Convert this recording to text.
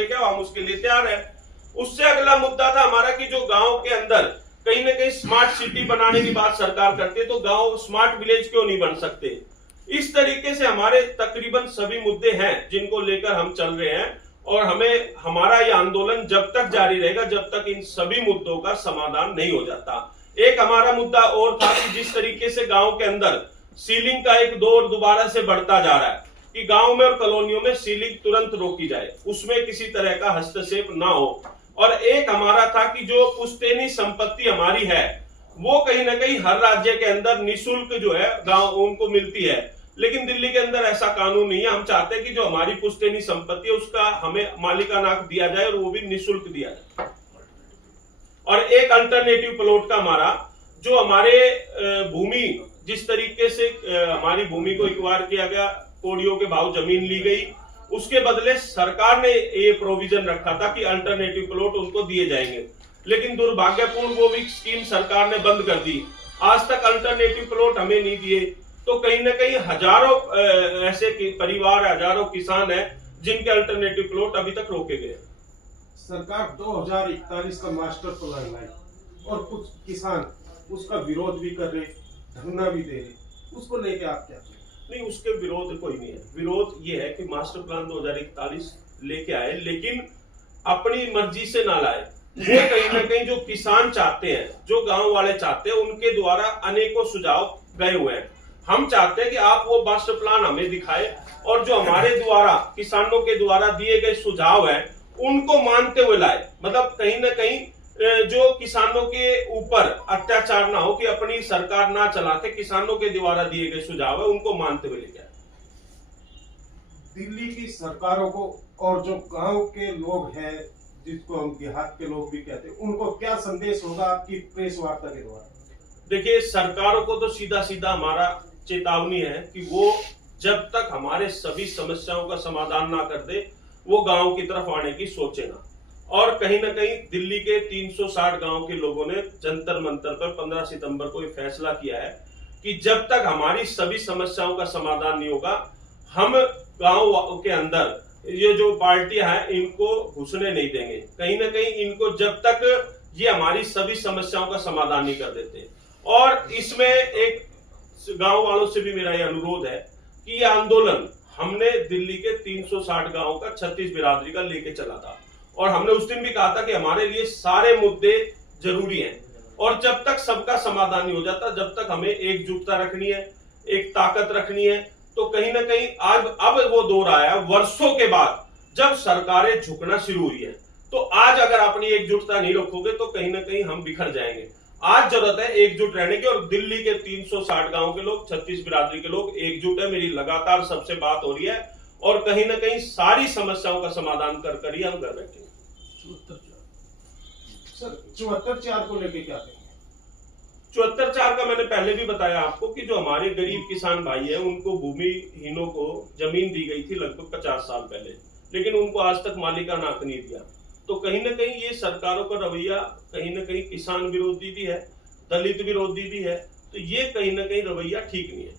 लेके आओ, हम उसके लिए तैयार है। उससे अगला मुद्दा था हमारा कि जो गांव के अंदर कहीं ना कहीं स्मार्ट सिटी बनाने की बात सरकार करती है, तो गांव स्मार्ट विलेज क्यों नहीं बन सकते। इस तरीके से हमारे तकरीबन सभी मुद्दे हैं जिनको लेकर हम चल रहे हैं, और हमें हमारा ये आंदोलन जब तक जारी रहेगा जब तक इन सभी मुद्दों का समाधान नहीं हो जाता। एक हमारा मुद्दा और था कि जिस तरीके से गांव के अंदर सीलिंग का एक दौर दोबारा से बढ़ता जा रहा है कि गांव में और कॉलोनियों में सीलिंग तुरंत रोकी जाए, उसमें किसी तरह का हस्तक्षेप ना हो। और एक हमारा था कि जो पुश्तैनी संपत्ति हमारी है वो कहीं ना कहीं हर राज्य के अंदर निःशुल्क जो है गांव उनको मिलती है, लेकिन दिल्ली के अंदर ऐसा कानून नहीं है। हम चाहते हैं कि जो हमारी पुश्तैनी संपत्ति है उसका हमें मालिकाना हक दिया जाए और वो भी निःशुल्क दिया जाए। और एक अल्टरनेटिव प्लॉट का हमारा जो हमारे भूमि जिस तरीके से हमारी भूमि को एक्वायर किया गया, कोड़ियों के भाव जमीन ली गई, उसके बदले सरकार ने ये प्रोविजन रखा था कि अल्टरनेटिव प्लॉट उनको दिए जाएंगे, लेकिन दुर्भाग्यपूर्ण वो भी स्कीम सरकार ने बंद कर दी। आज तक अल्टरनेटिव प्लॉट हमें नहीं दिए, तो कहीं ना कहीं हजारों ऐसे परिवार, हजारों किसान हैं जिनके अल्टरनेटिव प्लॉट अभी तक रोके गए। सरकार 2041 का मास्टर प्लान लाई और कुछ किसान उसका विरोध भी कर रहे, धरना भी दे रहे, उसको लेके आप क्या कहें? नहीं, उसके विरोध कोई नहीं है। विरोध ये है कि मास्टर प्लान 2041 लेके आए, लेकिन अपनी मर्जी से ना लाए। वो कहीं ना कहीं जो किसान चाहते हैं, जो गांव वाले चाहते हैं, उनके द्वारा अनेकों सुझाव गए हुए हैं। हम चाहते हैं कि आप वो मास्टर प्लान हमें दिखाए और जो हमारे द्वारा किसानों के द्वारा दिए गए सुझाव हैं उनको मानते हुए लाए। मतलब कहीं ना कहीं जो किसानों के ऊपर अत्याचार ना हो, कि अपनी सरकार ना चला के किसानों के द्वारा दिए गए सुझाव है उनको मानते हुए लेके आए। दिल्ली की सरकारों को और जो गांव के लोग हैं जिसको हम देहात के लोग भी कहते हैं, उनको क्या संदेश होगा आपकी प्रेस वार्ता के द्वारा? देखिए, सरकारों को तो सीधा सीधा हमारा चेतावनी है कि वो जब तक हमारे सभी समस्याओं का समाधान ना कर दे वो गांव की तरफ आने की सोचे ना। और कहीं ना कहीं दिल्ली के 360 गांव के लोगों ने जंतर मंतर पर 15 सितंबर को एक फैसला किया है कि जब तक हमारी सभी समस्याओं का समाधान नहीं होगा, हम गांव के अंदर ये जो पार्टियां हैं इनको घुसने नहीं देंगे। कहीं ना कहीं इनको जब तक ये हमारी सभी समस्याओं का समाधान नहीं कर देते। और इसमें एक गांव वालों से भी मेरा ये अनुरोध है कि ये आंदोलन हमने दिल्ली के 360 गांवों का 36 बिरादरी का लेके चला था, और हमने उस दिन भी कहा था कि हमारे लिए सारे मुद्दे जरूरी हैं, और जब तक सबका समाधान नहीं हो जाता, जब तक हमें एकजुटता रखनी है, एक ताकत रखनी है। तो कहीं ना कहीं अब वो दौर आया वर्षों के बाद जब सरकारें झुकना शुरू हुई है। तो आज अगर अपनी एकजुटता नहीं रखोगे तो कहीं ना कहीं हम बिखर जाएंगे। आज जरूरत है एकजुट रहने की, और दिल्ली के 360 गांव के लोग, 36 बिरादरी के लोग एकजुट है। मेरी लगातार सबसे बात हो रही है और कहीं ना कहीं सारी समस्याओं का समाधान कर ही हम घर बैठे। सर 74-4 को लेके क्या कहेंगे? 74-4 का मैंने पहले भी बताया आपको कि जो हमारे गरीब किसान भाई हैं उनको, भूमिहीनों को जमीन दी गई थी लगभग 50 साल पहले, लेकिन उनको आज तक मालिकाना हक नहीं दिया। तो कहीं ना कहीं ये सरकारों का रवैया कहीं ना कहीं किसान विरोधी भी है, दलित विरोधी भी है। तो ये कहीं ना कहीं रवैया ठीक नहीं है।